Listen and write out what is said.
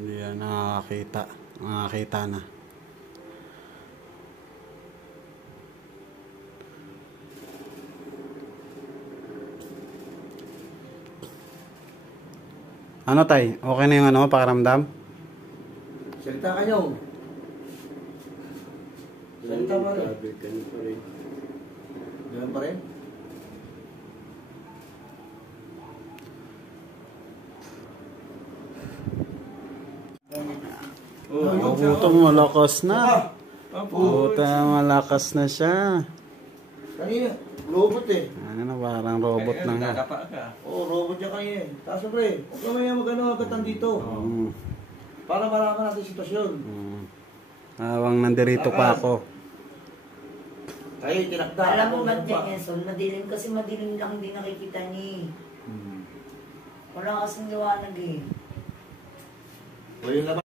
Hindi yan nakakita. Nakakita na. Ano tay? Okay na yung ano, pakiramdam? Salita kayo. Salita pa rin. Ganun pa rin? Oh, putang malakas na. Putang malakas na siya. Kanina, robot eh. Ano, parang robot na nga. Oo, robot niya kanina eh. Tapos pre, huwag naman yung magano agatan dito. Para malaman natin sitwasyon. Awang nandirito pa ako. Kayo, tinakda. Alam mo ba, Jenson, madilim kasi madilim lang hindi nakikita niya. Wala kasing liwanag eh. O yung laban.